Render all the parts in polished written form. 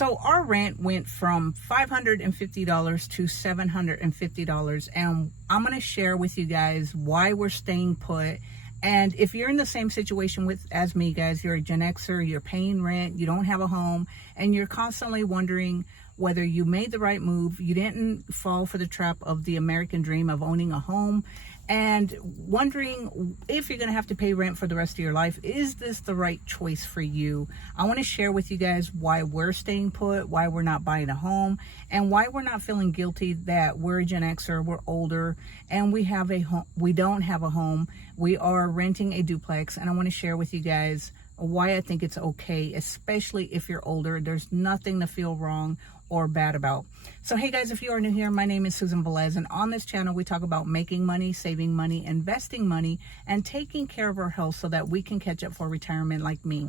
So our rent went from $550 to $750, and I'm going to share with you guys why we're staying put. And if you're in the same situation as me, guys, you're a Gen Xer, you're paying rent, you don't have a home, and you're constantly wondering whether you made the right move, you didn't fall for the trap of the American dream of owning a home, and wondering if you're going to have to pay rent for the rest of your life. Is this the right choice for you? I want to share with you guys why we're staying put, why we're not buying a home, and why we're not feeling guilty that we're a Gen Xer, we're older, and we have a home. We don't have a home. We are renting a duplex, and I want to share with you guys why I think it's okay, especially if you're older. There's nothing to feel wrong or bad about. So hey guys, if you are new here, my name is Susan Velez, and on this channel we talk about making money, saving money, investing money, and taking care of our health so that we can catch up for retirement like me.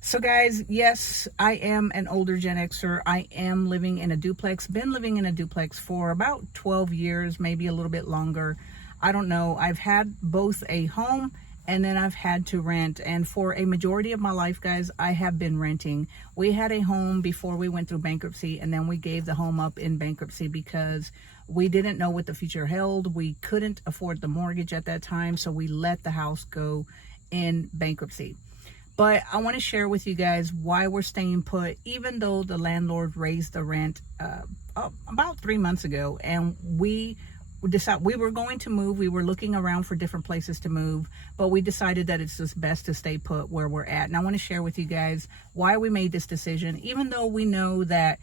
So guys, yes, I am an older Gen Xer. I am living in a duplex, been living in a duplex for about 12 years, maybe a little bit longer. I don't know. I've had both a home and then I've had to rent. And for a majority of my life, guys, I have been renting. We had a home before we went through bankruptcy, and then we gave the home up in bankruptcy because we didn't know what the future held. We couldn't afford the mortgage at that time, so we let the house go in bankruptcy. But I want to share with you guys why we're staying put, even though the landlord raised the rent about 3 months ago, and we decided we were going to move. We were looking around for different places to move, but we decided that it's just best to stay put where we're at. And I want to share with you guys why we made this decision, even though we know that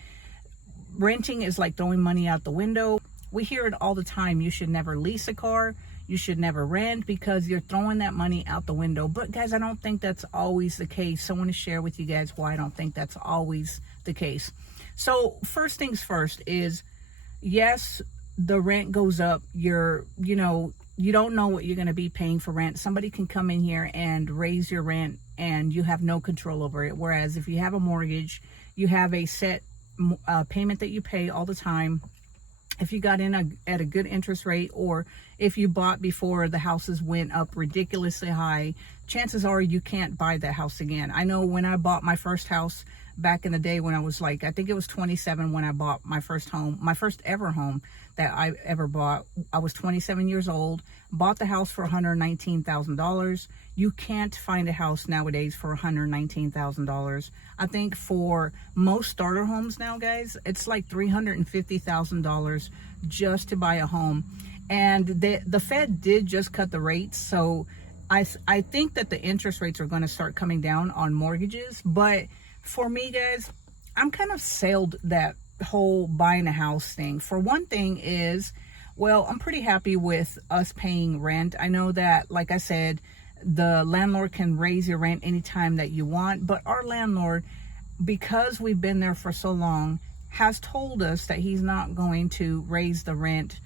renting is like throwing money out the window. We hear it all the time. You should never lease a car. You should never rent because you're throwing that money out the window. But guys, I don't think that's always the case. So I want to share with you guys why I don't think that's always the case. So first things first is, yes, the rent goes up. You don't know what you're going to be paying for rent. Somebody can come in here and raise your rent and you have no control over it. Whereas if you have a mortgage, you have a set payment that you pay all the time. If you got in at a good interest rate, or if you bought before the houses went up ridiculously high, chances are you can't buy that house again. I know when I bought my first house back in the day, when I was like, I think it was 27 when I bought my first home, my first ever home that I ever bought. I was 27 years old, bought the house for $119,000. You can't find a house nowadays for $119,000. I think for most starter homes now, guys, it's like $350,000 just to buy a home. And the Fed did just cut the rates, so I think that the interest rates are going to start coming down on mortgages. But for me, guys, I'm kind of sailed that whole buying a house thing. For one thing is, well, I'm pretty happy with us paying rent. I know that, like I said, the landlord can raise your rent anytime that you want, but our landlord, because we've been there for so long, has told us that he's not going to raise the rent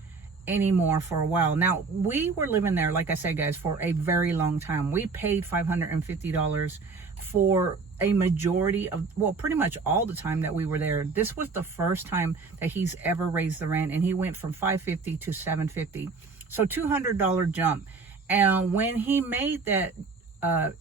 anymore for a while. Now, we were living there, like I said, guys, for a very long time. We paid $550 for a majority of, well, pretty much all the time that we were there. This was the first time that he's ever raised the rent, and he went from $550 to $750. So $200 jump. And when he made that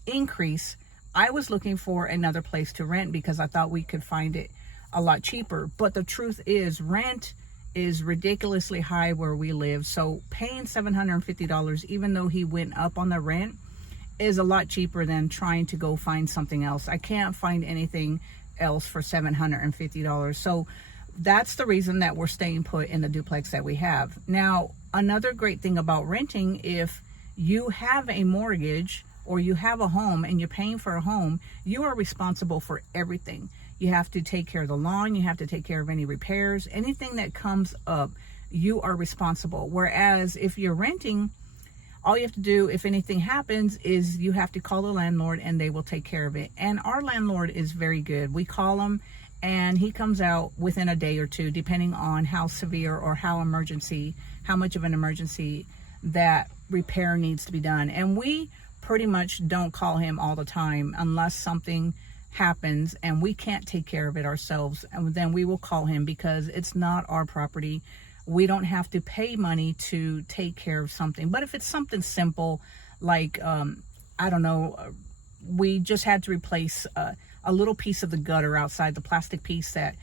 increase, I was looking for another place to rent because I thought we could find it a lot cheaper. But the truth is, rent is ridiculously high where we live. So paying $750, even though he went up on the rent, is a lot cheaper than trying to go find something else. I can't find anything else for $750. So that's the reason that we're staying put in the duplex that we have. Now, another great thing about renting, if you have a mortgage or you have a home and you're paying for a home, you are responsible for everything. You have to take care of the lawn, you have to take care of any repairs, anything that comes up, you are responsible. Whereas if you're renting, all you have to do, if anything happens, is you have to call the landlord and they will take care of it. And our landlord is very good. We call him and he comes out within a day or two, depending on how severe or how much of an emergency that repair needs to be done. And we pretty much don't call him all the time unless something happens and we can't take care of it ourselves. And then we will call him because it's not our property. We don't have to pay money to take care of something. But if it's something simple, like, I don't know, we just had to replace a little piece of the gutter outside, the plastic piece that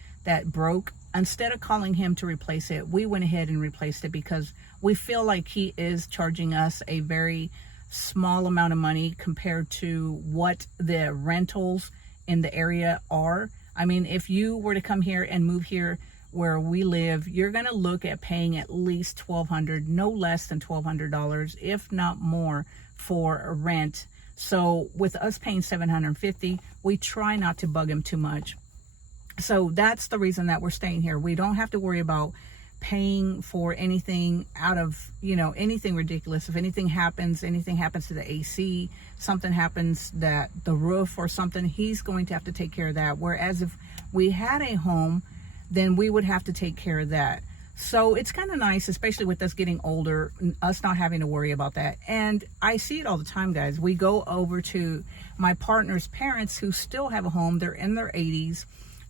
broke. Instead of calling him to replace it, we went ahead and replaced it because we feel like he is charging us a very small amount of money compared to what the rentals in the area are. I mean, if you were to come here and move here where we live, you're going to look at paying at least $1,200, no less than $1,200, if not more, for a rent. So with us paying $750, we try not to bug him too much. So that's the reason that we're staying here. We don't have to worry about paying for anything out of, anything ridiculous. If anything happens to the AC, something happens that the roof or something, he's going to have to take care of that. Whereas if we had a home, then we would have to take care of that. So it's kind of nice, especially with us getting older, us not having to worry about that. And I see it all the time, guys. We go over to my partner's parents who still have a home. They're in their 80s.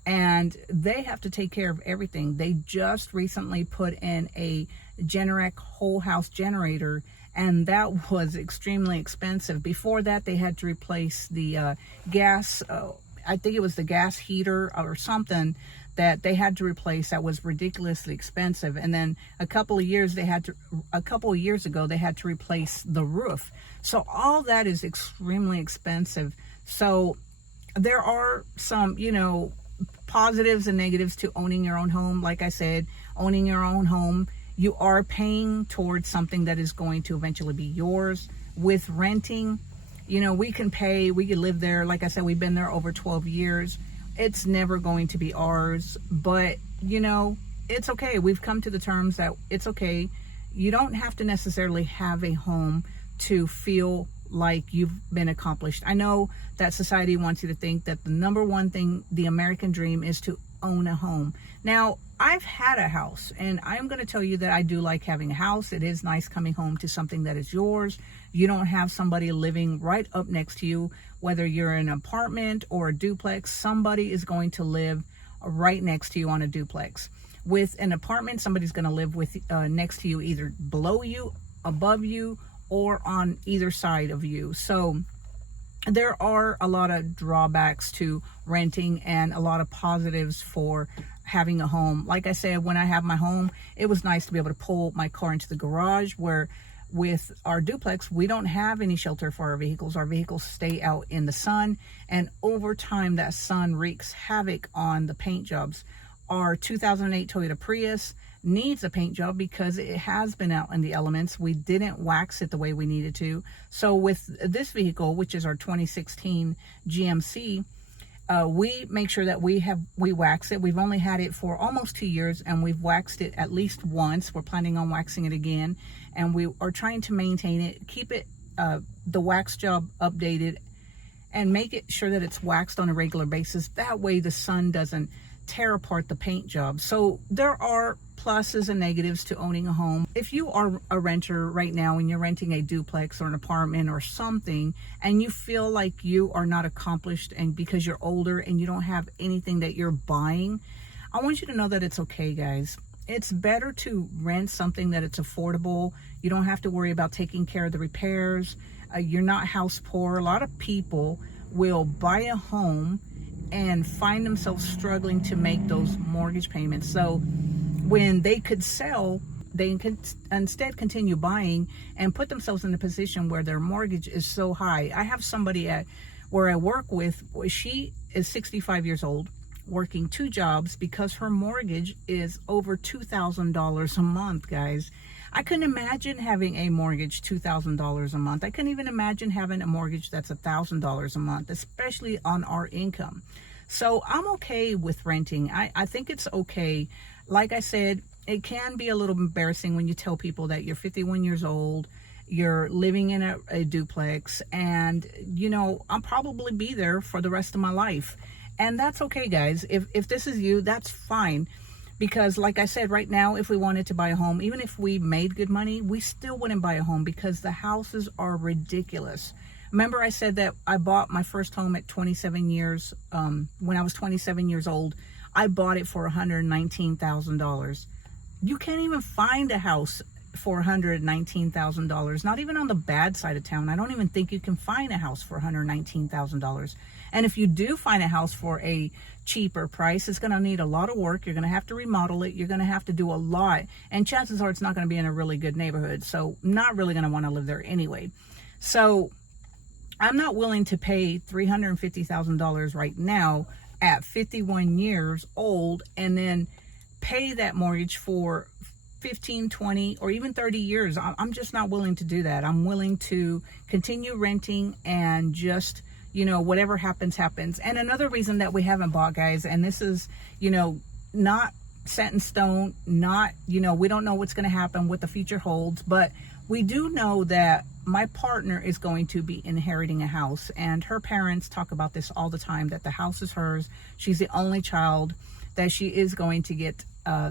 And they have to take care of everything. They just recently put in a Generac whole house generator, and that was extremely expensive. Before that, they had to replace the gas, I think it was the gas heater or something that they had to replace that was ridiculously expensive. And then a couple of years ago, they had to replace the roof. So all that is extremely expensive. So there are some, positives and negatives to owning your own home. Like I said, owning your own home, you are paying towards something that is going to eventually be yours. With renting, we can live there. Like I said, we've been there over 12 years. It's never going to be ours, but it's okay. We've come to the terms that it's okay. You don't have to necessarily have a home to feel like you've been accomplished. I know that society wants you to think that the number one thing, the American dream, is to own a home. Now, I've had a house, and I'm going to tell you that I do like having a house. It is nice coming home to something that is yours. You don't have somebody living right up next to you. Whether you're in an apartment or a duplex, somebody is going to live right next to you on a duplex. With an apartment, somebody's going to live with next to you, either below you, above you, or on either side of you. So there are a lot of drawbacks to renting and a lot of positives for having a home. Like I said, when I have my home, it was nice to be able to pull my car into the garage, where with our duplex, we don't have any shelter for our vehicles. Our vehicles stay out in the sun, and over time that sun wreaks havoc on the paint jobs. Our 2008 Toyota Prius needs a paint job because it has been out in the elements. We didn't wax it the way we needed to. So with this vehicle, which is our 2016 GMC, we make sure that we wax it. We've only had it for almost 2 years, and we've waxed it at least once. We're planning on waxing it again, and we are trying to maintain it, keep it, the wax job updated, and make it sure that it's waxed on a regular basis. That way the sun doesn't tear apart the paint job. So there are pluses and negatives to owning a home. If you are a renter right now and you're renting a duplex or an apartment or something, and you feel like you are not accomplished, and because you're older and you don't have anything that you're buying, I want you to know that it's okay, guys. It's better to rent something that it's affordable. You don't have to worry about taking care of the repairs. You're not house poor. A lot of people will buy a home and find themselves struggling to make those mortgage payments. So when they could sell, they can instead continue buying and put themselves in a position where their mortgage is so high. I have somebody at where I work with, she is 65 years old, working 2 jobs because her mortgage is over $2,000 a month, guys. I couldn't imagine having a mortgage $2,000 a month. I couldn't even imagine having a mortgage that's $1,000 a month, especially on our income. So I'm okay with renting. I think it's okay. Like I said, it can be a little embarrassing when you tell people that you're 51 years old, you're living in a duplex, and I'll probably be there for the rest of my life. And that's okay, guys. If this is you, that's fine. Because like I said, right now, if we wanted to buy a home, even if we made good money, we still wouldn't buy a home because the houses are ridiculous. Remember I said that I bought my first home at 27 years, when I was 27 years old. I bought it for $119,000. You can't even find a house for $119,000, not even on the bad side of town. I don't even think you can find a house for $119,000. And if you do find a house for a cheaper price, it's going to need a lot of work. You're going to have to remodel it. You're going to have to do a lot. And chances are it's not going to be in a really good neighborhood. So not really going to want to live there anyway. So I'm not willing to pay $350,000 right now at 51 years old and then pay that mortgage for 15, 20, or even 30 years. I'm just not willing to do that. I'm willing to continue renting and just, you know, whatever happens, happens. And another reason that we haven't bought, guys, and this is, you know, not set in stone, not, you know, we don't know what's going to happen, what the future holds, but we do know that my partner is going to be inheriting a house, and her parents talk about this all the time, that the house is hers. She's the only child, that she is going to get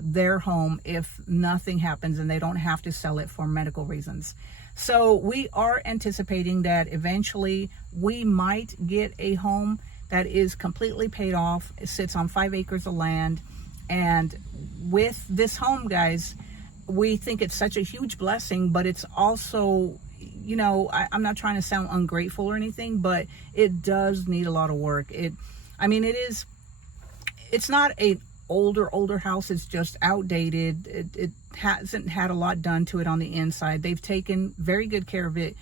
their home if nothing happens and they don't have to sell it for medical reasons. So we are anticipating that eventually we might get a home that is completely paid off. It sits on 5 acres of land. And with this home, guys, we think it's such a huge blessing, but it's also, you know, I'm not trying to sound ungrateful or anything, but it does need a lot of work. It's not a older house. It's just outdated. It hasn't had a lot done to it on the inside. They've taken very good care of it.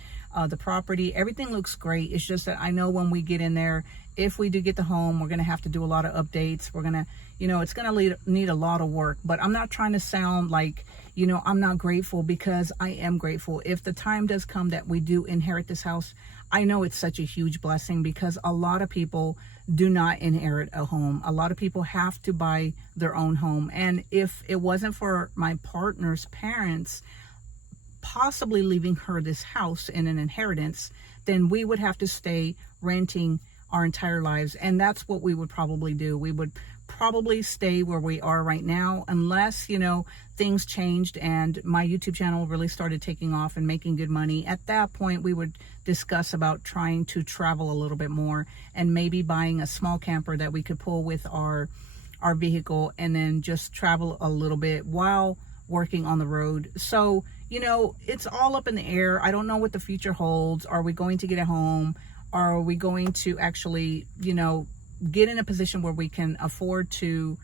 The property, everything looks great. It's just that I know when we get in there, if we do get the home, we're going to have to do a lot of updates. We're going to, you know, it's going to need a lot of work. But I'm not trying to sound like, you know, I'm not grateful, because I am grateful. If the time does come that we do inherit this house, I know it's such a huge blessing, because a lot of people do not inherit a home. A lot of people have to buy their own home. And if it wasn't for my partner's parents possibly leaving her this house in an inheritance, then we would have to stay renting our entire lives. And that's what we would probably do. We would probably stay where we are right now, unless, you know, things changed and my YouTube channel really started taking off and making good money. At that point, we would discuss about trying to travel a little bit more and maybe buying a small camper that we could pull with our vehicle and then just travel a little bit while working on the road. So, you know, it's all up in the air. I don't know what the future holds. Are we going to get a home? Are we going to actually, you know, get in a position where we can afford to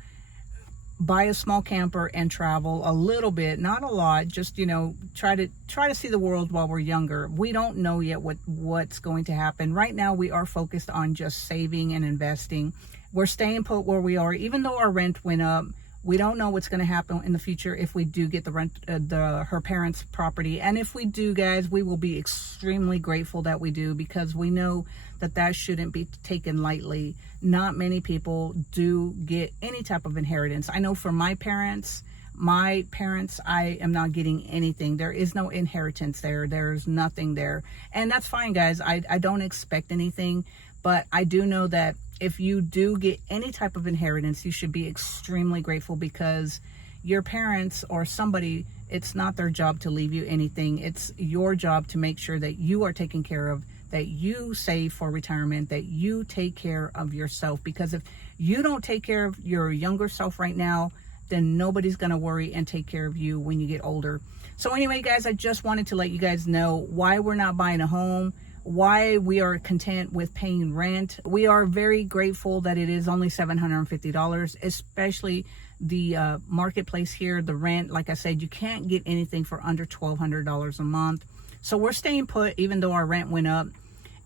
buy a small camper and travel a little bit, not a lot, just, you know, try to see the world while we're younger. We don't know yet what's going to happen. Right now, we are focused on just saving and investing. We're staying put where we are, even though our rent went up. We don't know what's going to happen in the future if we do get her parents' property. And if we do, guys, we will be extremely grateful that we do, because we know that shouldn't be taken lightly. Not many people do get any type of inheritance. I know for my parents, I am not getting anything. There is no inheritance there. There's nothing there. And that's fine, guys. I don't expect anything, but I do know that if you do get any type of inheritance, you should be extremely grateful, because your parents or somebody, it's not their job to leave you anything. It's your job to make sure that you are taken care of, that you save for retirement, that you take care of yourself. Because if you don't take care of your younger self right now, then nobody's going to worry and take care of you when you get older. So anyway, guys, I just wanted to let you guys know why we're not buying a home, why we are content with paying rent. We are very grateful that it is only $750, especially the marketplace here, the rent. Like I said, you can't get anything for under $1,200 a month. So we're staying put, even though our rent went up.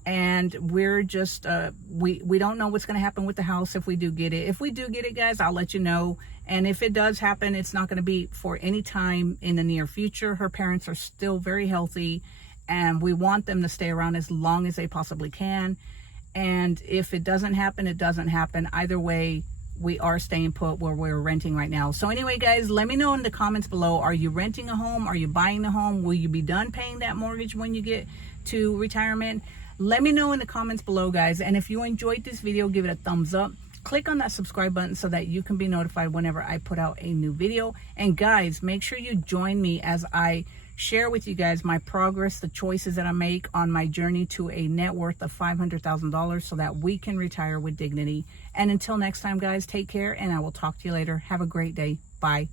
And we're just, we don't know what's going to happen with the house if we do get it. If we do get it, guys, I'll let you know. And if it does happen, it's not going to be for any time in the near future. Her parents are still very healthy, and we want them to stay around as long as they possibly can. And if it doesn't happen, it doesn't happen. Either way, we are staying put where we're renting right now. So anyway, guys, let me know in the comments below. Are you renting a home? Are you buying a home? Will you be done paying that mortgage when you get to retirement? Let me know in the comments below, guys. And if you enjoyed this video, give it a thumbs up. Click on that subscribe button so that you can be notified whenever I put out a new video. And guys, make sure you join me as I share with you guys my progress, the choices that I make on my journey to a net worth of $500,000 so that we can retire with dignity. And until next time, guys, take care, and I will talk to you later. Have a great day. Bye.